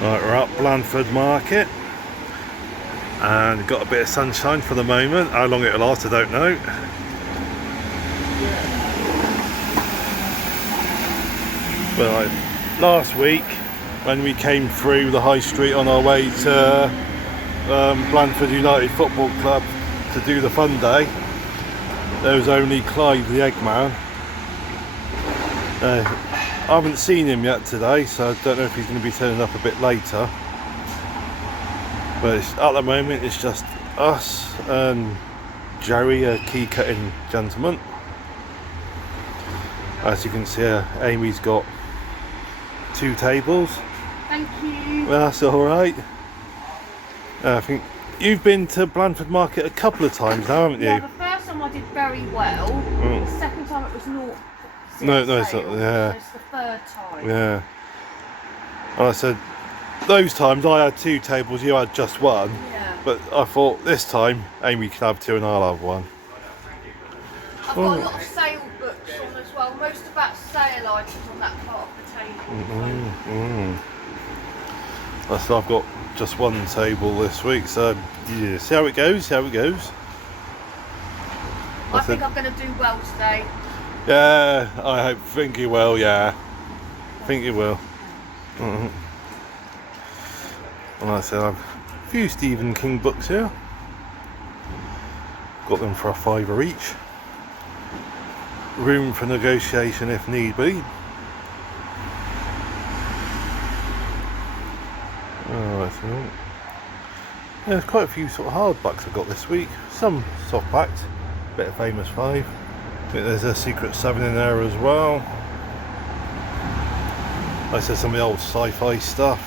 Right, we're up Blandford Market and got a bit of sunshine for the moment. How long it'll last I don't know. But like last week when we came through the high street on our way to Blandford United Football Club to do the fun day, there was only Clyde the Eggman. I haven't seen him yet today, so I don't know if he's going to be turning up a bit later. But at the moment it's just us and Jerry, a key cutting gentleman. As you can see, Amy's got 2 tables. Thank you. Well, that's alright. I think you've been to Blandford Market a couple of times now, haven't you? Yeah, the first time I did very well. The second time it was not. No, it's not. Yeah. It's the third time. Yeah. And I said, those times I had 2 tables, you had just one. Yeah. But I thought this time Amy can have 2 and I'll have 1. I've got a lot of sale books on as well. Most of that sale items on that part of the table. So I've got just 1 table this week, so yeah, see how it goes. I think I'm going to do well today. Yeah, I think you will. Yeah, think you will. And like I said, I've a few Stephen King books here. Got them for a £5 each. Room for negotiation if need be. Alright, so yeah, there's quite a few sort of hardbacks I've got this week. Some softbacks, bit of Famous 5. There's a Secret 7 in there as well. Like I said, some of the old sci-fi stuff.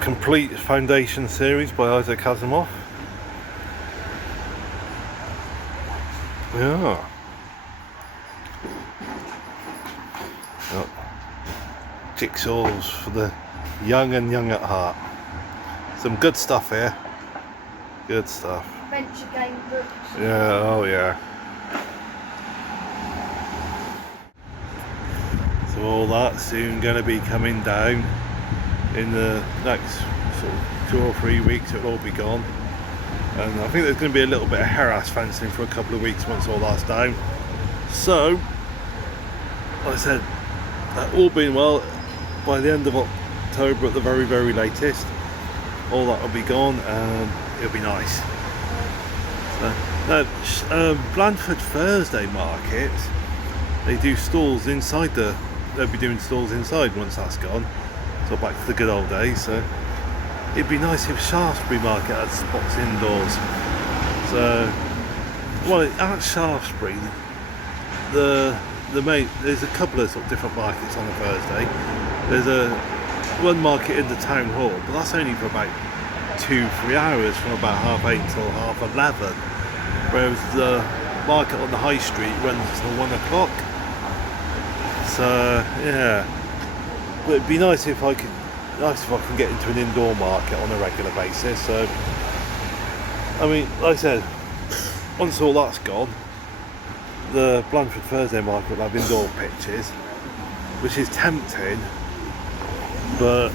Complete Foundation series by Isaac Asimov. Yeah. Got jigsaws for the young and young at heart. Some good stuff here. Good stuff. Adventure game books. Yeah, oh yeah. So all that's soon going to be coming down in the next sort of 2 or 3 weeks. It'll all be gone. And I think there's going to be a little bit of harass fencing for a couple of weeks once all that's down. So, like I said, all being well, by the end of October at the very, very latest, all that will be gone and it'll be nice. Blandford Thursday Market, they do stalls inside they'll be doing stalls inside once that's gone. So back to the good old days. So it'd be nice if Shaftesbury Market had spots indoors. So, well, at Shaftesbury, there's a couple of sort of different markets on a Thursday. There's one market in the town hall, but that's only for about 2-3 hours, from about 8:30 till 11:30. Whereas the market on the high street runs till 1 o'clock. So yeah, but it'd be nice if I can get into an indoor market on a regular basis. So I mean, like I said, once all that's gone, the Blandford Thursday market will have indoor pitches, which is tempting. But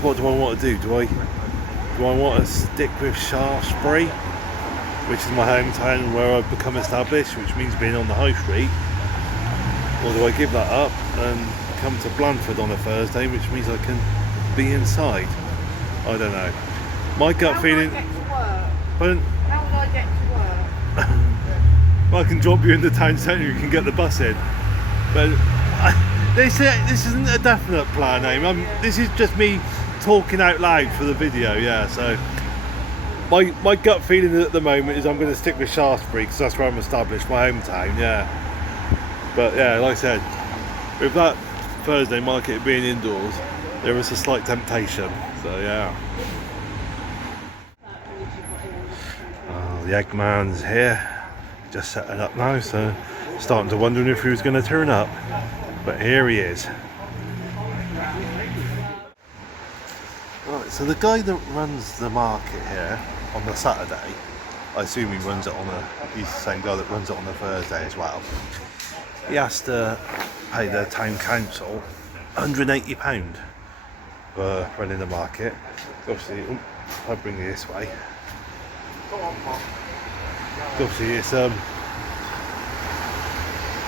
what do I want to do? Do I want to stick with Shaftesbury, which is my hometown where I've become established, which means being on the high street? Or do I give that up and come to Blandford on a Thursday, which means I can be inside? I don't know. My gut feeling... How would I get to work? Well, I can drop you in the town centre, you can get the bus in. But they say this isn't a definite plan, Amy. This is just me talking out loud for the video, yeah. So my gut feeling at the moment is I'm going to stick with Shaftesbury because that's where I'm established, my hometown, yeah. But yeah, like I said, with that Thursday market being indoors, there is a slight temptation. So yeah. Oh, the Eggman's here, just setting up now. So starting to wonder if he was going to turn up, but here he is. Right, so the guy that runs the market here on the Saturday, I assume he runs it he's the same guy that runs it on the Thursday as well. He has to pay the town council £180 for running the market. Obviously, if I bring you this way, obviously it's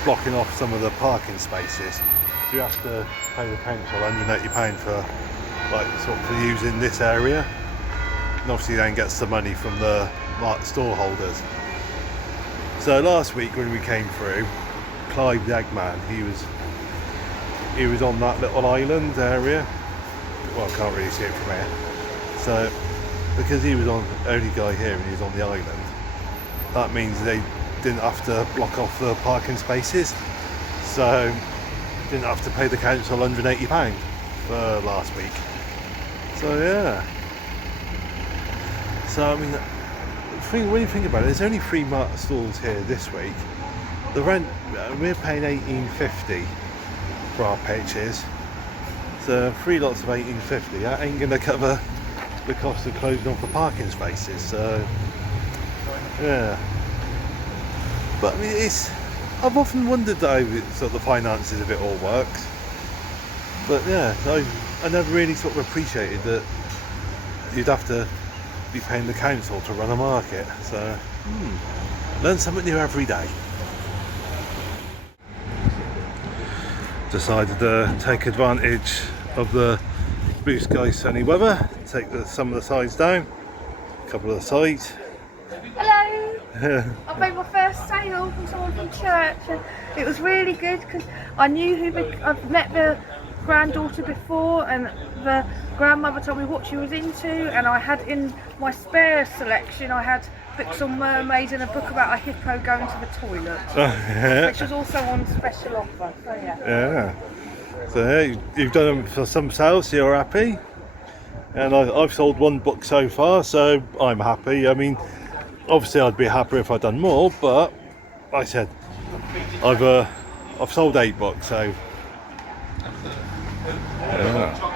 blocking off some of the parking spaces. So you have to pay the council £180 for for using this area, and obviously then gets the money from the store holders. So last week when we came through, Clive the Eggman, he was on that little island area. Well, I can't really see it from here. So because he was on only guy here and he was on the island, that means they didn't have to block off the parking spaces, so didn't have to pay the council £180 for last week. So yeah. So I mean, when you think about it, there's only 3 stalls here this week. The rent, we're paying £18.50 for our pitches. So 3 lots of £18.50, that ain't going to cover the cost of closing off the parking spaces. So yeah. But I mean, I've often wondered how the finances of it all works. But yeah, I never really sort of appreciated that you'd have to be paying the council to run a market. So learn something new every day. Decided to take advantage of the blue sky sunny weather, take some of the sides down, a couple of the sides. Hello! I made my first sale from someone from church, and it was really good because I knew I've met the granddaughter before, and the grandmother told me what she was into, and I had in my spare selection I had books on mermaids and a book about a hippo going to the toilet, which was also on special offer. So yeah. So you've done them for some sales, so you're happy, and I've sold 1 book so far, so I'm happy. I mean, obviously I'd be happier if I'd done more, but like I said, I've sold 8 books, so yeah.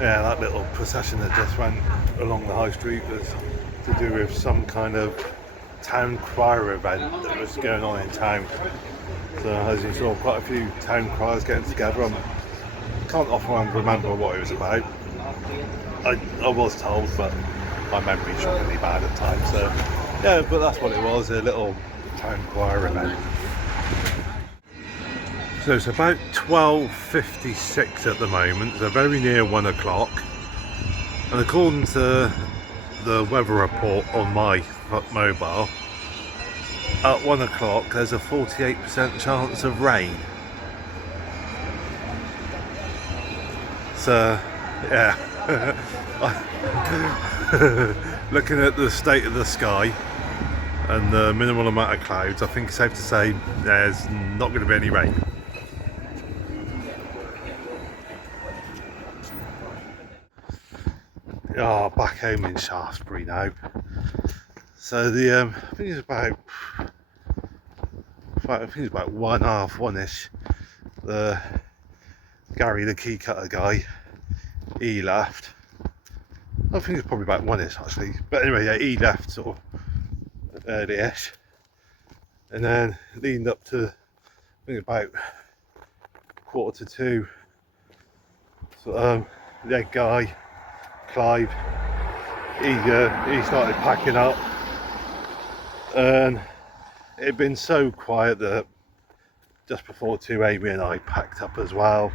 Yeah, that little procession that just went along the high street was to do with some kind of town crier event that was going on in town. So as you saw, quite a few town criers getting together. I can't offhand remember what it was about. I was told, but my memory's shockingly bad at times. So yeah, but that's what it was, a little town choir event. So it's about 12:56 at the moment, so very near 1 o'clock. And according to the weather report on my mobile, at 1 o'clock there's a 48% chance of rain. So yeah, looking at the state of the sky and the minimal amount of clouds, I think it's safe to say there's not going to be any rain. Oh, back home in Shaftesbury now. So the I think it's about 1:30, the Gary the key cutter guy, he left. I think it's probably about 1ish actually, but anyway, yeah, he left sort of early-ish, and then leading up to I think about 1:45, so the egg guy Clive, he started packing up, and it had been so quiet that just before 2 Amy and I packed up as well,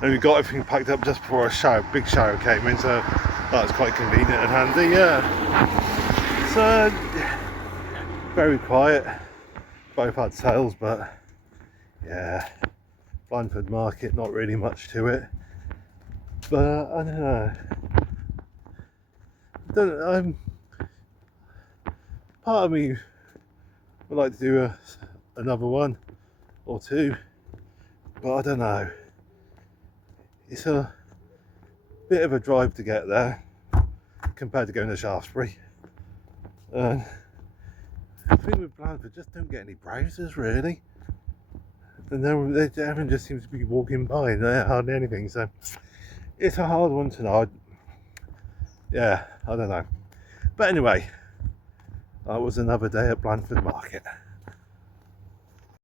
and we got everything packed up just before a big shower came in, so that was quite convenient and handy. Yeah, so very quiet, both had sales, but yeah, Blandford market, not really much to it. But I don't know. part of me would like to do another one or two, but I don't know. It's a bit of a drive to get there compared to going to Shaftesbury. The thing with Blandford, just don't get any browsers really, and everyone just seems to be walking by and hardly anything. So it's a hard one to know. Yeah, I don't know. But anyway, that was another day at Blandford Market.